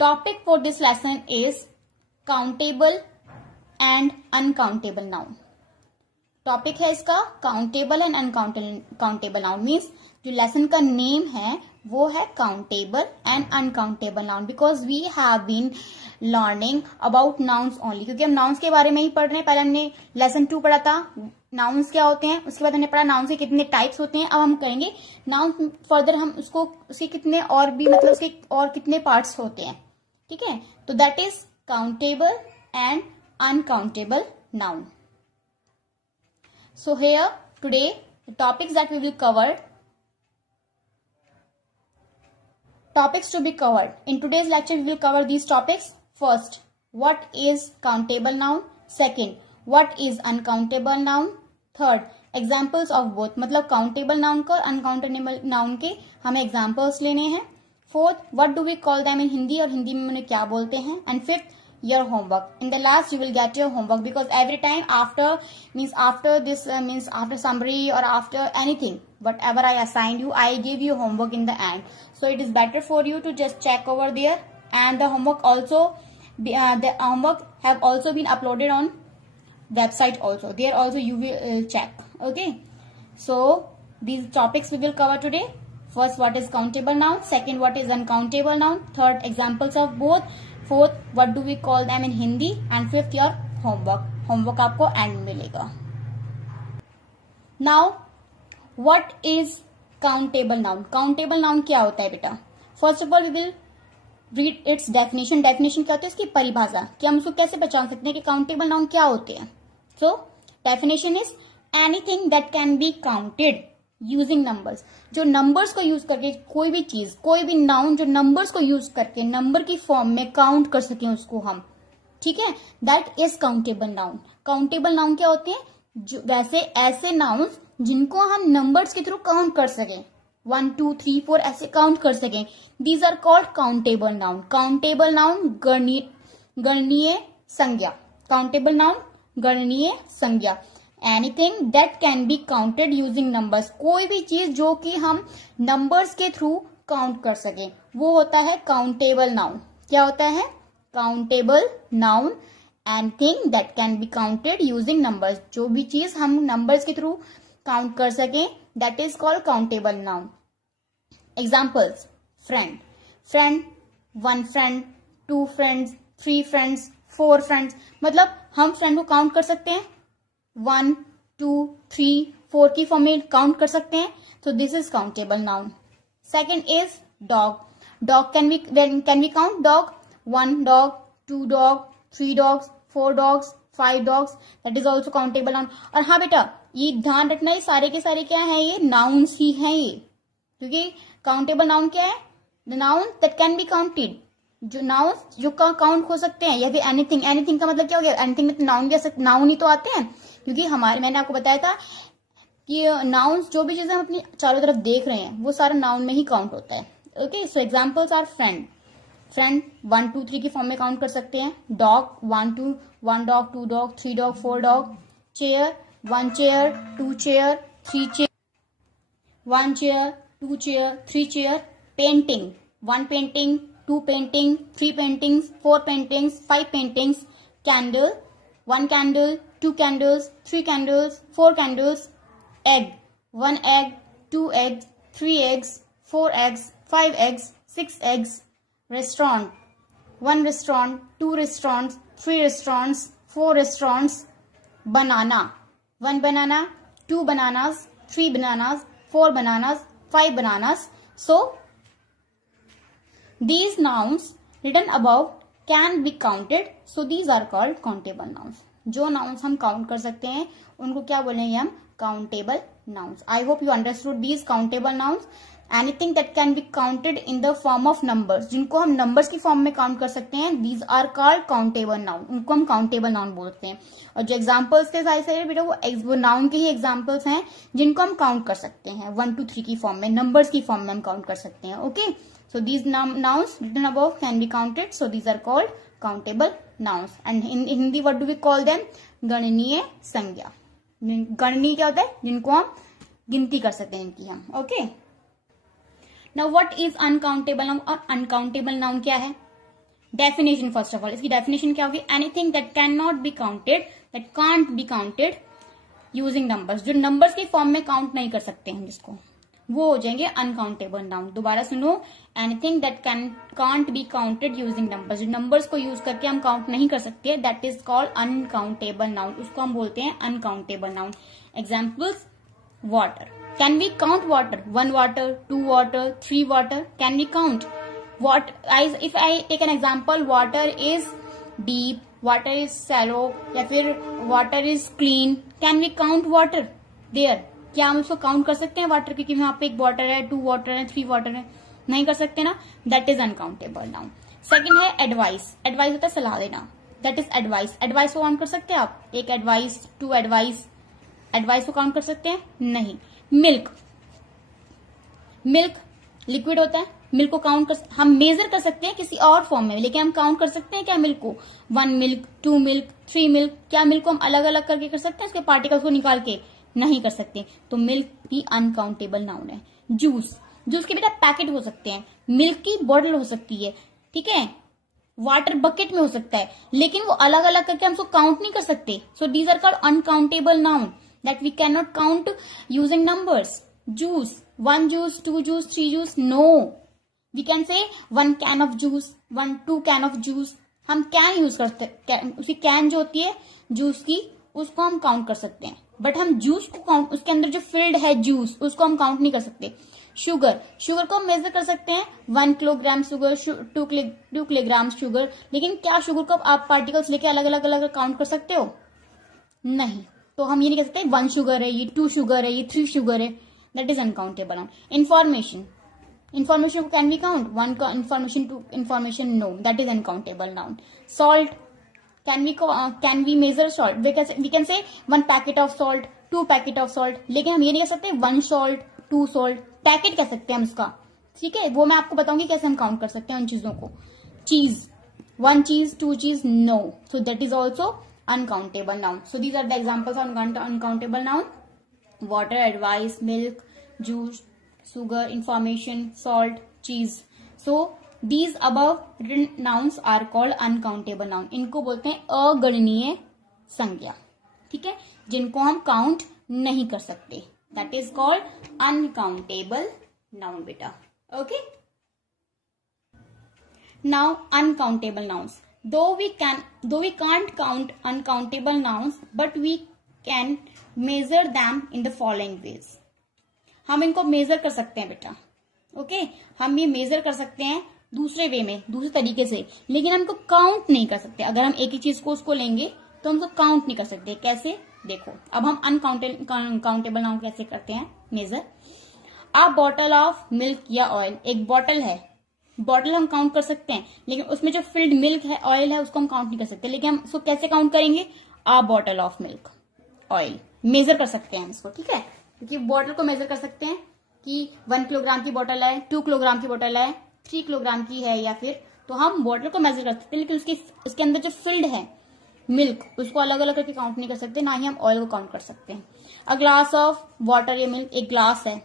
Topic for this lesson is countable and uncountable noun. Topic है इसका countable and uncountable noun. Means जो lesson का name है वो है countable and uncountable noun, because we have been learning about nouns only, क्योंकि हम nouns के बारे में ही पढ़ रहे हैं। पहले हमने लेसन 2 पढ़ा था, नाउन्स क्या होते हैं, उसके बाद हमने पढ़ा नाउन्स के कितने टाइप्स होते हैं। अब हम करेंगे नाउन फर्दर, हम उसके कितने और भी मतलब उसके और कितने पार्ट्स होते हैं, ठीक है। तो that is countable and uncountable noun. So here today the topics that we will cover, topics to be covered in today's lecture, we will cover these topics. First, what is countable noun? Second, what is uncountable noun? Third, examples of both, मतलब countable noun को uncountable noun के हमें examples लेने हैं। Fourth, what do we call them in Hindi और हिंदी में उन्हें क्या बोलते हैं। And fifth, your homework. In the last you will get your homework, because every time after this means after summary or after anything whatever I assigned you, I give you homework in the end. So it is better for you to just check over there, and the homework also the homework have also been uploaded on website also. There also you will check. Okay, so these topics we will cover today. First, what is countable noun. Second, what is uncountable noun. Third, examples of both. Fourth, what do we call them in Hindi. And fifth, your homework. Homework आपको end में मिलेगा. Now, what is countable noun? Countable noun क्या होता है बेटा? First of all, we will read its definition. Definition क्या होती है इसकी परिभाषा, कि हम उसको कैसे पहचान सकते हैं कि countable noun क्या होते हैं. So, definition is anything that can be counted using numbers. जो नंबर्स को यूज करके कोई भी चीज, कोई भी नाउन जो नंबर्स को यूज करके नंबर की फॉर्म में काउंट कर सके उसको हम, ठीक है, that is countable noun. Countable noun क्या होते हैं, जो वैसे ऐसे नाउन्स जिनको हम नंबर्स के थ्रू काउंट कर सके, 1 2 3 4 ऐसे काउंट कर सके, these are called countable noun. Countable noun गणनीय संज्ञा। काउंटेबल नाउन गणनीय संज्ञा। Anything that can be counted using numbers, कोई भी चीज जो कि हम नंबर्स के थ्रू काउंट कर सके वो होता है काउंटेबल नाउन। क्या होता है, countable noun. Anything that can be counted using numbers, जो भी चीज हम नंबर्स के थ्रू काउंट कर सके, that is called countable noun. Examples, friend, friend, 1 friend, 2 friends, 3 friends, 4 friends, मतलब हम फ्रेंड को काउंट कर सकते हैं, 1 2 3 4 की फॉर्म में काउंट कर सकते हैं। तो this is countable noun. Second is dog. Dog can we count dog, 1 dog, 2 dog, 3 dogs, 4 dogs, 5 dogs, that is also countable noun. और हाँ बेटा, ये ध्यान रखना, ये सारे के सारे क्या है, ये नाउन्स ही हैं ये, क्योंकि काउंटेबल नाउन क्या है, the noun that can be counted, जो नाउन्स जो काउंट हो सकते हैं, या फिर एनीथिंग। एनीथिंग का मतलब क्या हो गया, एनीथिंग में तो नाउन ही तो आते हैं, क्योंकि मैंने आपको बताया था कि नाउन्स जो भी चीजें हम अपनी चारों तरफ देख रहे हैं वो सारा नाउन में ही काउंट होता है। Okay, so examples are friend. Friend 1 2 3 की फॉर्म में काउंट कर सकते हैं। Dog 1 dog, 2 dog, 3 dog, 4 dog. Chair 1 chair, 2 chair, 3 chair, 1 chair, 2 chair, 3 chair. Painting 1 painting, 2 painting, 3 paintings, 4 paintings, 5 paintings. Candle 1 candle, 2 candles, 3 candles, 4 candles. Egg 1 egg, 2 eggs, 3 eggs, 4 eggs, 5 eggs, 6 eggs. Restaurant 1 restaurant, 2 restaurants, 3 restaurants, 4 restaurants. Banana 1 banana, 2 bananas, 3 bananas, 4 bananas, 5 bananas. So these nouns written above can be counted, so these are called countable nouns. जो nouns हम count कर सकते हैं उनको क्या बोलेंगे हम, countable nouns. I hope you understood these countable nouns. Anything that can be counted in the form of numbers, जिनको हम नंबर्स की फॉर्म में काउंट कर सकते हैं, these are called countable noun, उनको हम काउंटेबल नाउन बोलते हैं। और जो एग्जाम्पल्स थे सारे बेटा वो नाउन के ही एग्जाम्पल्स हैं जिनको हम काउंट कर सकते हैं 1 2 3 की फॉर्म में, नंबर्स की फॉर्म में हम काउंट कर सकते हैं। Okay, so these nouns written above can be counted, so these are called countable nouns. And in Hindi what do we call them, गणनीय संज्ञा। गणनीय क्या होता है, जिनको हम गिनती कर सकते हैं इनकी हम। Okay, now what is uncountable noun, और अनकाउंटेबल नाउन क्या है। डेफिनेशन फर्स्ट ऑफ ऑल, इसकी डेफिनेशन क्या होगी? Anything that can not be counted, that can't be counted using numbers, जो नंबर्स के फॉर्म में काउंट नहीं कर सकते हम जिसको, वो हो जाएंगे अनकाउंटेबल नाउन। दोबारा सुनो, anything that can't be counted using numbers, जो नंबर्स को यूज करके हम काउंट नहीं कर सकते, that is called uncountable noun, उसको हम बोलते हैं uncountable noun. Examples, water, can we count water? 1 water, 2 water, 3 water, can we count? What if I take an example, water is deep, water is shallow, या फिर water is clean, can we count water there? क्या हम उसको count कर सकते हैं water, क्योंकि वहां पे 1 वाटर है, 2 वाटर है, 3 वाटर है, नहीं कर सकते ना, that is uncountable noun. Second है एडवाइस, एडवाइस होता है सलाह देना, दैट इज एडवाइस, एडवाइस को काउंट कर सकते हैं आप? 1 एडवाइस, 2 एडवाइस, एडवाइस को काउंट कर सकते हैं? नहीं। मिल्क, मिल्क लिक्विड होता है, मिल्क को काउंट कर, हम मेजर कर सकते हैं किसी और फॉर्म में, लेकिन हम काउंट कर सकते हैं क्या मिल्क को? 1 मिल्क, 2 मिल्क, 3 मिल्क, क्या मिल्क को हम अलग अलग करके कर सकते हैं उसके पार्टिकल्स को निकाल के? नहीं कर सकते, तो मिल्क भी अनकाउंटेबल नाउन है। जूस, जूस के बेटा पैकेट हो सकते हैं, मिल्क की बॉटल हो सकती है, ठीक है, वाटर बकेट में हो सकता है, लेकिन वो अलग अलग करके हम उसको काउंट नहीं कर सकते। So these are called uncountable noun that we can not count using numbers. Juice, 1 juice, 2 juice, 3 juice, no. We can say 1 can of juice, 2 can of juice. हम कैन यूज करते हैं, उसकी कैन जो होती है जूस की, उसको हम काउंट कर सकते हैं, बट हम जूस को काउंट, उसके अंदर जो फिल्ड है जूस, उसको हम काउंट नहीं कर सकते। शुगर, शुगर को हम मेजर कर सकते हैं, 1 किलोग्राम शुगर, 2 किलोग्राम शुगर, लेकिन क्या शुगर को आप पार्टिकल्स लेके अलग अलग काउंट कर सकते हो? नहीं। तो हम ये नहीं कह सकते 1 शुगर है, ये 2 शुगर है, ये 3 शुगर है, that is uncountable noun. Information, information को कैन वी काउंट? 1 का information, 2 information, no, that is uncountable noun. Salt, can we measure salt? We can say 1 packet of salt, 2 packet of salt, लेकिन हम ये नहीं कह सकते 1 salt, 2 salt, packet कह सकते हैं हम इसका, ठीक है, वो मैं आपको बताऊंगी कैसे हम काउंट कर सकते हैं उन चीजों को। चीज, 1 चीज, 2 चीज, no, so that is also uncountable noun. So these are the examples of uncountable noun: water, advice, milk, juice, sugar, information, salt, cheese. So these above written nouns are called uncountable noun. इनको बोलते हैं अगणनीय संज्ञा, ठीक है, जिनको हम count नहीं कर सकते, that is called uncountable noun बेटा। Okay, now uncountable nouns. Though we can't count uncountable nouns, but we can measure them in the following ways. हम इनको मेजर कर सकते हैं बेटा, ओके, हम ये मेजर कर सकते हैं दूसरे वे में, दूसरे तरीके से, लेकिन हम इनको काउंट नहीं कर सकते। अगर हम एक ही चीज को उसको लेंगे तो हम उसको काउंट नहीं कर सकते। कैसे? देखो, अब हम अनकाउंटेबल नाउन कैसे करते हैं measure. A bottle of milk या ऑयल, एक बॉटल है, बॉटल हम काउंट कर सकते हैं, लेकिन उसमें जो फिल्ड मिल्क है, ऑयल है, उसको हम काउंट नहीं कर सकते, लेकिन हम उसको कैसे काउंट करेंगे? A bottle of milk, oil, measure कर सकते हैं इसको, ठीक है, क्योंकि बॉटल को मेजर कर सकते हैं कि 1 किलोग्राम की बॉटल है, 2 किलोग्राम की बॉटल है, 3 किलोग्राम की है, या फिर, तो हम बॉटल को मेजर कर सकते हैं, लेकिन उसके अंदर जो फिल्ड है मिल्क, उसको अलग अलग करके काउंट नहीं कर सकते, ना ही हम ऑयल को काउंट कर सकते हैं। अ ग्लास ऑफ वाटर या मिल्क, एक ग्लास है,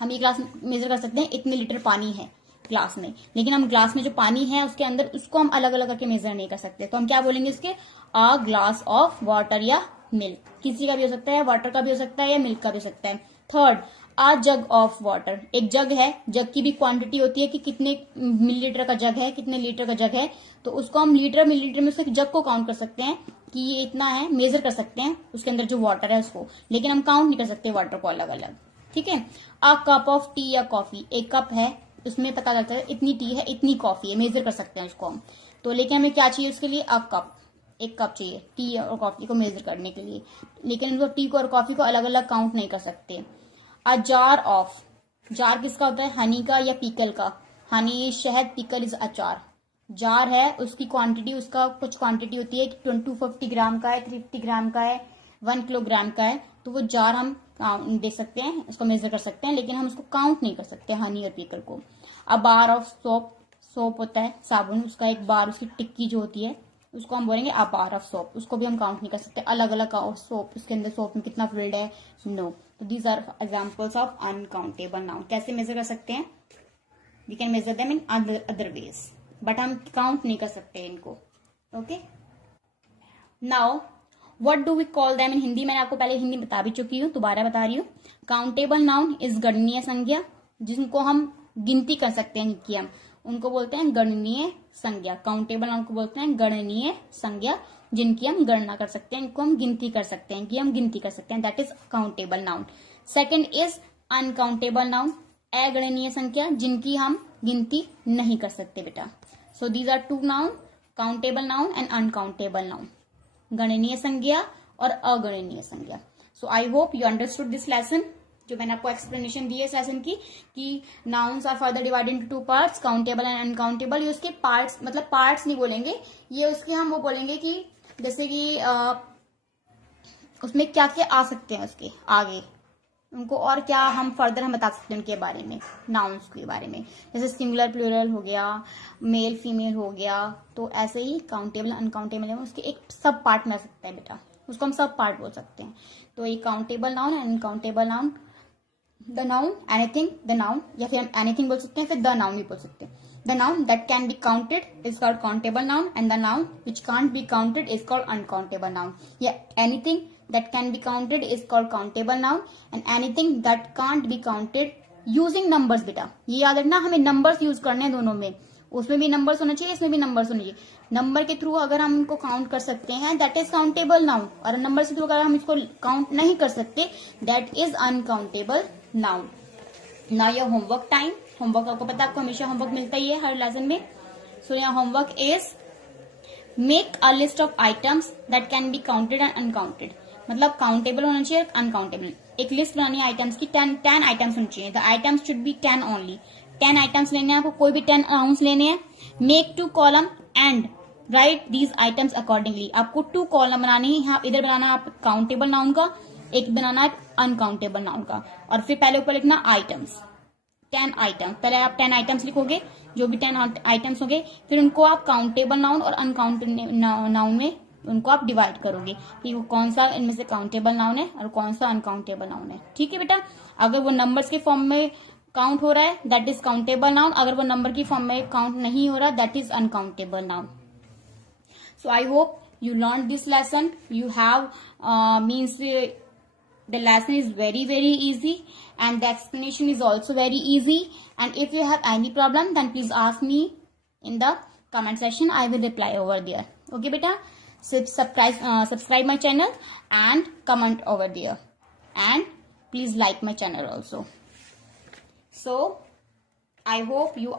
हम ये ग्लास मेजर कर सकते हैं इतने लीटर पानी है ग्लास में, लेकिन हम ग्लास में जो पानी है उसके अंदर, उसको हम अलग अलग करके मेजर नहीं कर सकते, तो हम क्या बोलेंगे इसके? अ ग्लास ऑफ वाटर या मिल्क, किसी का भी हो सकता है, वाटर का भी हो सकता है या मिल्क का भी हो सकता है। Third, a jug of water, एक जग है, जग की भी क्वांटिटी होती है कि कितने मिलीलीटर का जग है, कितने लीटर का जग है, तो उसको हम लीटर मिलीलीटर में उसके जग को काउंट कर सकते हैं कि ये इतना है, मेजर कर सकते हैं उसके अंदर जो वाटर है उसको, लेकिन हम काउंट नहीं कर सकते वाटर को अलग अलग, ठीक है। अ कप ऑफ टी या कॉफी, एक कप है, उसमें पता चलता है इतनी टी है, इतनी कॉफी है, लेजर कर सकते हैं उसको हम, तो लेकिन हमें क्या चाहिए उसके लिए? अ कप, एक कप चाहिए टी और कॉफी को मेजर करने के लिए, लेकिन उनको टी को और कॉफी को अलग अलग काउंट नहीं कर सकते। अ जार ऑफ, जार किसका होता है? हनी का या पीकल का, हनी शहद, पीकल इज अचार। जार है, उसकी क्वांटिटी, उसका कुछ क्वांटिटी होती है कि 250 ग्राम का है, 350 ग्राम का है, 1 किलोग्राम का है, तो वो जार हम देख सकते हैं, उसको मेजर कर सकते हैं, लेकिन हम उसको काउंट नहीं कर सकते हनी और पीकल को। अ बार ऑफ सोप, सोप होता है साबुन, उसका एक बार, उसकी टिक्की जो होती है उसको हम बोलेंगे अ बार ऑफ सोप, उसको भी हम काउंट नहीं कर सकते, अलग अलग सोप, उसके अंदर सोप में कितना फ्लूइड है, नो। तो these are examples of uncountable noun. कैसे मेजर कर सकते हैं? We can measure them in other ways, but हम काउंट नहीं कर सकते इनको। Okay, now what do we call them in Hindi? मैंने आपको पहले हिंदी बता भी चुकी हूँ, दोबारा बता रही हूँ। काउंटेबल नाउन इज गणनीय संज्ञा, जिनको हम गिनती कर सकते हैं कि हम उनको बोलते हैं गणनीय संज्ञा। काउंटेबल नाउन को बोलते हैं गणनीय संज्ञा, जिनकी हम गणना कर सकते हैं, इनको हम गिनती कर सकते हैं, कि हम गिनती कर सकते हैं, that is countable noun. Second is uncountable noun, अगणनीय संख्या, जिनकी हम गिनती नहीं कर सकते बेटा। So these are two noun, countable noun and uncountable noun, गणनीय संज्ञा और अगणनीय संज्ञा। So I hope you understood this lesson, जो मैंने आपको एक्सप्लेनेशन दी है इस लेसन की, कि nouns are further divided into two parts, countable and uncountable. ये उसके पार्ट्स, मतलब पार्ट्स नहीं बोलेंगे, ये उसके हम वो बोलेंगे कि जैसे कि उसमें क्या क्या आ सकते हैं उसके आगे, उनको और क्या हम फर्दर हम बता सकते हैं उनके बारे में, नाउन्स के बारे में। जैसे सिंगुलर प्लूरल हो गया, मेल फीमेल हो गया, तो ऐसे ही काउंटेबल अनकाउंटेबल उसके एक सब पार्ट में आ सकता है बेटा, उसको हम सब पार्ट बोल सकते हैं। तो ये countable noun and uncountable noun, the noun anything, the noun, या फिर हम एनीथिंग बोल सकते हैं, फिर द नाउन भी बोल सकते हैं। The noun that can be counted is called countable noun and the noun which can't be counted is called uncountable noun. या anything that can be counted is called countable noun and anything that can't be counted using numbers। बेटा ये याद रखना, हमें numbers use करने हैं दोनों में, उसमें भी नंबर्स होना चाहिए, इसमें भी नंबर्स होना चाहिए। नंबर के थ्रू अगर हम इनको काउंट कर सकते हैं दैट इज काउंटेबल नाउन, और नंबर के थ्रू अगर हम इसको काउंट नहीं कर सकते that is uncountable noun. Now your homework time. Homework आपको पता है, आपको हमेशा होमवर्क मिलता ही है हर लेसन में। So your homework is make a list of items that can be counted and uncounted. मतलब काउंटेबल होना चाहिए, अनकाउंटेबल। एक लिस्ट बनानी है आइटम्स की, 10 आइटम्स होनी चाहिए। The items should be 10 only. 10 items लेने हैं आपको, कोई भी 10 नाउन्स लेने हैं। Make 2 column and right these items accordingly. आपको 2 कॉलम बनानी है, यहाँ इधर बनाना है आप काउंटेबल नाउन का, एक बनाना है अनकाउंटेबल नाउन का, और फिर पहले ऊपर लिखना आइटम्स, 10 आइटम। पहले आप 10 आइटम्स लिखोगे, जो भी 10 आइटम्स होंगे, फिर उनको आप काउंटेबल नाउन और अनकाउंटेबल नाउन में उनको आप डिवाइड करोगे कि वो कौन सा इनमें से काउंटेबल नाउन है और कौन सा अनकाउंटेबल नाउन है। ठीक है बेटा, अगर वो नंबर्स के फॉर्म में काउंट हो रहा है दैट इज काउंटेबल नाउन, अगर वो नंबर की फॉर्म में काउंट नहीं हो रहा that is uncountable noun. So I hope you learned this lesson. You have means the lesson is very easy and the explanation is also very easy, and if you have any problem then please ask me in the comment section. I will reply over there. Okay beta, so subscribe my channel and comment over there, and please like my channel also. So I hope you